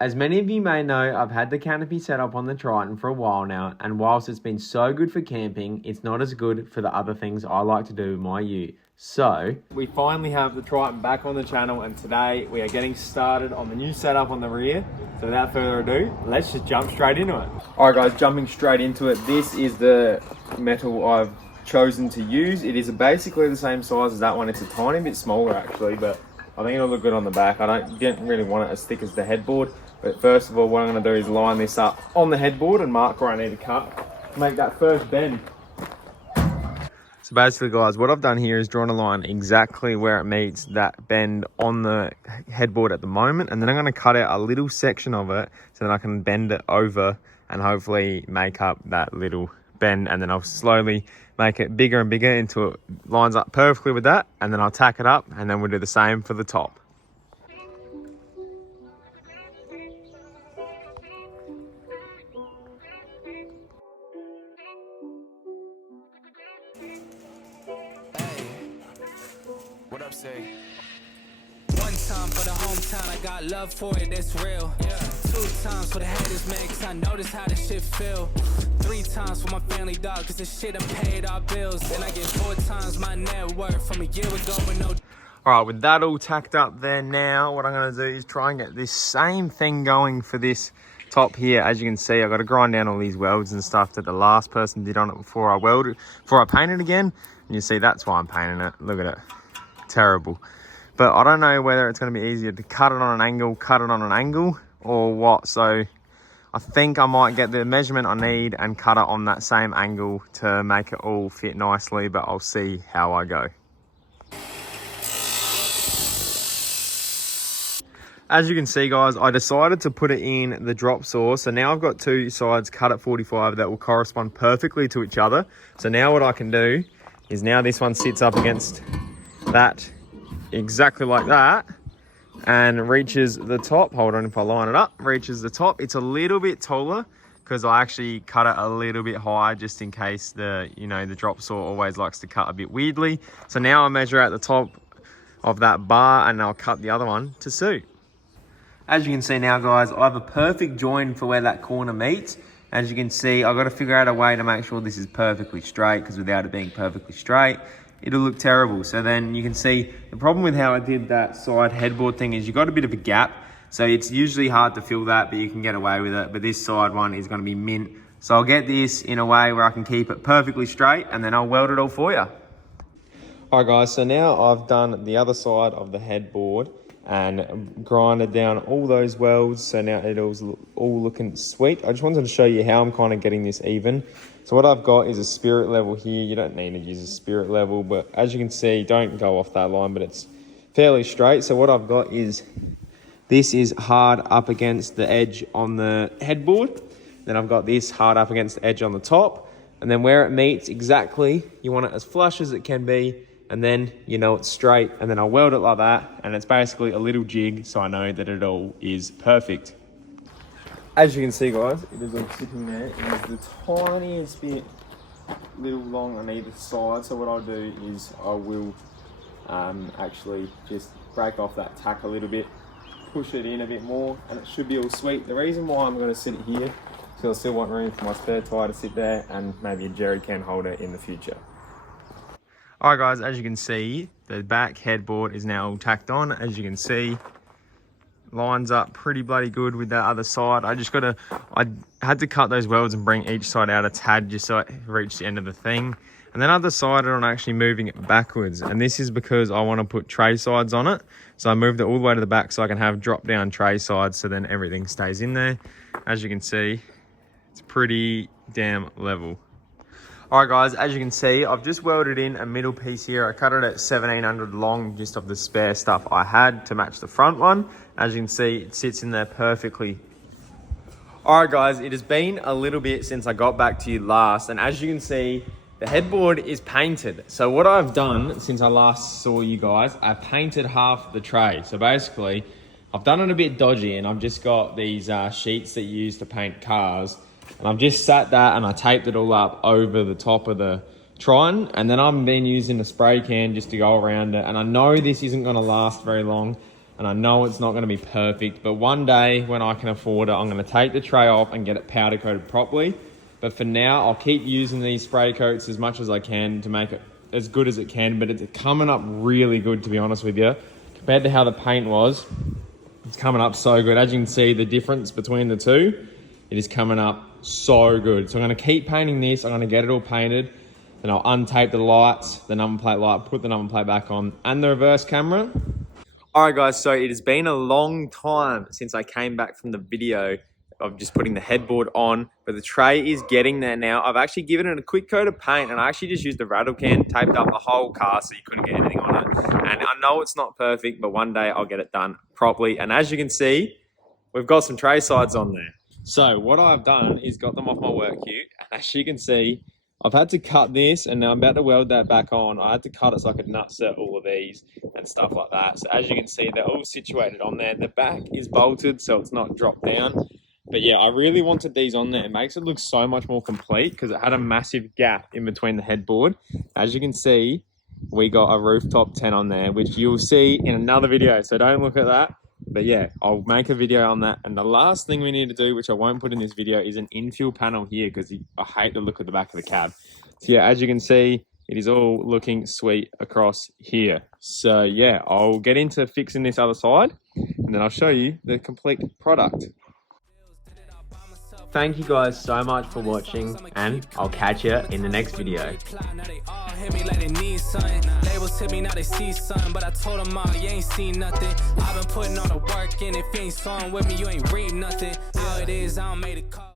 As many of you may know, I've had the canopy set up on the Triton for a while now, and whilst it's been so good for camping, it's not as good for the other things I like to do with my ute. So, we finally have the Triton back on the channel, and today we are getting started on the new setup on the rear. So without further ado, let's just jump straight into it. Alright guys, jumping straight into it, this is the metal I've chosen to use. It is basically the same size as that one. It's a tiny bit smaller actually, but I think it'll look good on the back. I didn't really want it as thick as the headboard. But first of all, what I'm going to do is line this up on the headboard and mark where I need to cut to make that first bend. So basically guys, what I've done here is drawn a line exactly where it meets that bend on the headboard at the moment. And then I'm going to cut out a little section of it so that I can bend it over and hopefully make up that little bend. And then I'll slowly make it bigger and bigger until it lines up perfectly with that. And then I'll tack it up and then we'll do the same for the top. What up, say? One time for the hometown, I got love for it, that's real. Yeah. 2 times for the haters, man, cause I notice how this shit feel. 3 times for my family, dog, cause this shit done paid our bills. And I get 4 times my net worth from a year ago with no... Alright, with that all tacked up there now, what I'm going to do is try and get this same thing going for this top here. As you can see, I've got to grind down all these welds and stuff that the last person did on it before I painted again. And you see, that's why I'm painting it. Look at it. Terrible. But I don't know whether it's going to be easier to cut it on an angle, or what. So I think I might get the measurement I need and cut it on that same angle to make it all fit nicely, but I'll see how I go. As you can see guys, I decided to put it in the drop saw. So now I've got 2 sides cut at 45 that will correspond perfectly to each other. So now what I can do is, now this one sits up against that exactly like that and reaches the top. Hold on, if I line it up, reaches the top. It's a little bit taller because I actually cut it a little bit high just in case the drop saw always likes to cut a bit weirdly. So now I measure at the top of that bar and I'll cut the other one to suit. As you can see now guys, I have a perfect join for where that corner meets. As you can see, I've got to figure out a way to make sure this is perfectly straight, because without it being perfectly straight, it'll look terrible. So then you can see the problem with how I did that side headboard thing is you got a bit of a gap. So it's usually hard to fill that, but you can get away with it. But this side one is going to be mint. So I'll get this in a way where I can keep it perfectly straight, and then I'll weld it all for you. Alright guys, so now I've done the other side of the headboard and grinded down all those welds. So now it's all looking sweet. I just wanted to show you how I'm kind of getting this even. So what I've got is a spirit level here. You don't need to use a spirit level, but as you can see, don't go off that line, but it's fairly straight. So what I've got is, this is hard up against the edge on the headboard. Then I've got this hard up against the edge on the top. And then where it meets exactly, you want it as flush as it can be. And then you know it's straight, and then I'll weld it like that. And it's basically a little jig, so I know that it all is perfect. As you can see guys, it is all sitting there. It is the tiniest bit little long on either side. So what I'll do is I will actually just break off that tack a little bit, push it in a bit more, and it should be all sweet. The reason why I'm going to sit it here is because I still want room for my spare tire to sit there and maybe a jerry can holder in the future. Alright guys, as you can see, the back headboard is now all tacked on. As you can see, lines up pretty bloody good with that other side. I had to cut those welds and bring each side out a tad just so it reached the end of the thing. And then I decided on actually moving it backwards. And this is because I want to put tray sides on it. So I moved it all the way to the back so I can have drop down tray sides, so then everything stays in there. As you can see, it's pretty damn level. Alright guys, as you can see, I've just welded in a middle piece here. I cut it at 1700 long, just of the spare stuff I had to match the front one. As you can see, it sits in there perfectly. Alright guys, it has been a little bit since I got back to you last, and as you can see, the headboard is painted. So what I've done since I last saw you guys, I painted half the tray. So basically, I've done it a bit dodgy, and I've just got these sheets that you use to paint cars. And I've just sat that and I taped it all up over the top of the Triton, and then I've been using a spray can just to go around it. And I know this isn't going to last very long, and I know it's not going to be perfect, but one day when I can afford it, I'm going to take the tray off and get it powder coated properly. But for now, I'll keep using these spray coats as much as I can to make it as good as it can, but it's coming up really good, to be honest with you. Compared to how the paint was, it's coming up so good. As you can see, the difference between the two, it is coming up so good. So I'm going to keep painting this. I'm going to get it all painted. Then I'll untape the lights, the number plate light, put the number plate back on, and the reverse camera. All right, guys, so it has been a long time since I came back from the video of just putting the headboard on, but the tray is getting there now. I've actually given it a quick coat of paint, and I actually just used a rattle can, taped up the whole car so you couldn't get anything on it. And I know it's not perfect, but one day I'll get it done properly. And as you can see, we've got some tray sides on there. So what I've done is got them off my work ute, and as you can see, I've had to cut this, and now I'm about to weld that back on. I had to cut it so I could nut set all of these and stuff like that. So as you can see, they're all situated on there. The back is bolted, so it's not dropped down. But yeah, I really wanted these on there. It makes it look so much more complete because it had a massive gap in between the headboard. As you can see, we got a rooftop tent on there, which you'll see in another video. So don't look at that. But yeah, I'll make a video on that. And the last thing we need to do, which I won't put in this video, is an infill panel here because I hate the look of the back of the cab. So yeah, as you can see, it is all looking sweet across here. So yeah, I'll get into fixing this other side and then I'll show you the complete product. Thank you guys so much for watching, and I'll catch you in the next video. Hit me like they need something. Labels hit me now they see something, but I told them all you ain't seen nothing. I've been putting all the work in. If you ain't sawing with me, you ain't read nothing. How it is, I don't make it call.